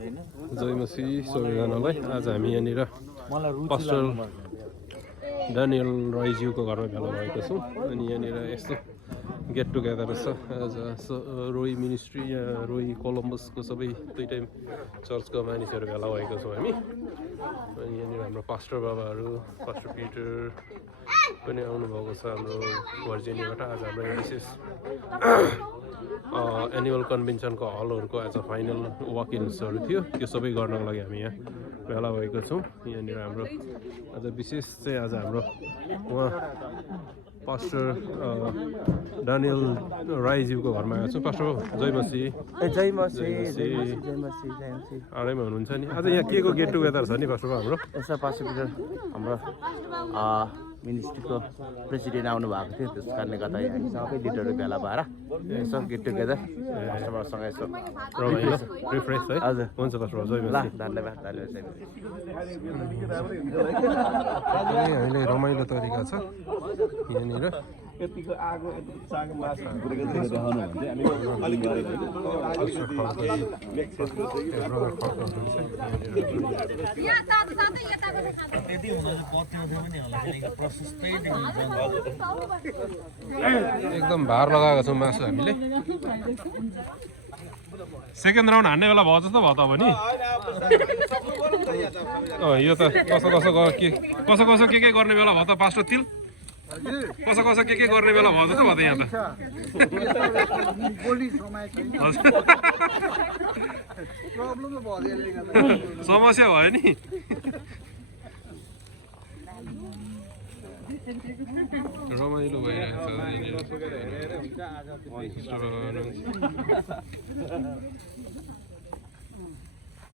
जय मसीह सबैजनालाई आज हामी यहाँनिर पास्टर डानियल राईज्यूको घरमा भेला भएको छौँ अनि यहाँनिर यस्तो गेट टुगेदर छ एज रोई मिनिस्ट्री यहाँ रोई कोलम्बसको सबै दुईटै चर्चको मानिसहरू भेला भएको छौँ हामी अनि यहाँनिर हाम्रो पास्टर बाबाहरू पास्टर पिटर पनि आउनुभएको छ हाम्रो भर्जिनियाबाट आज हाम्रो यहाँ विशेष एनुअल कन्भेन्सनको हलहरूको आज फाइनल वक-इन्सहरू थियो त्यो सबै गर्नको लागि हामी यहाँ भेला भएको छौँ यहाँनिर हाम्रो आज विशेष चाहिँ आज हाम्रो उहाँ पास्टर डानियल राईज्यूको घरमा आएको छु पास्टर जय मसीह आडैमा हुनुहुन्छ नि आज यहाँ के को गेट टुगेदर छ नि पास्टर हाम्रो यसो पास्टर पिटर हाम्रो मिनिस्ट्रीको प्रेसिडेन्ट आउनु भएको थियो त्यस कारणले गर्दा हामी सबै लिडरहरू भेला भएर यसो गेट टुगेदर पास्टरसँग यसो रमाइलो रिफ्रेस है हजुर हुन्छ पास्टर जय मसीह धन्यवाद हामीले रमाइलो तरिका छ यहाँनिर यतिको आगो यतिको साग मासु पुरेको देखाउनु भने अलिक एकदम भार लगाएको छौँ मासु हामीले सेकेन्ड राउन्ड हान्ने बेला भयो जस्तो भयो त अब नि यो त कसो कसो के गर्ने बेला भयो त पास्टर तिल कसो के गर्ने बेला भयो जस्तो भयो त यहाँ त समस्या भयो नि रमाइलो भइरहेको छ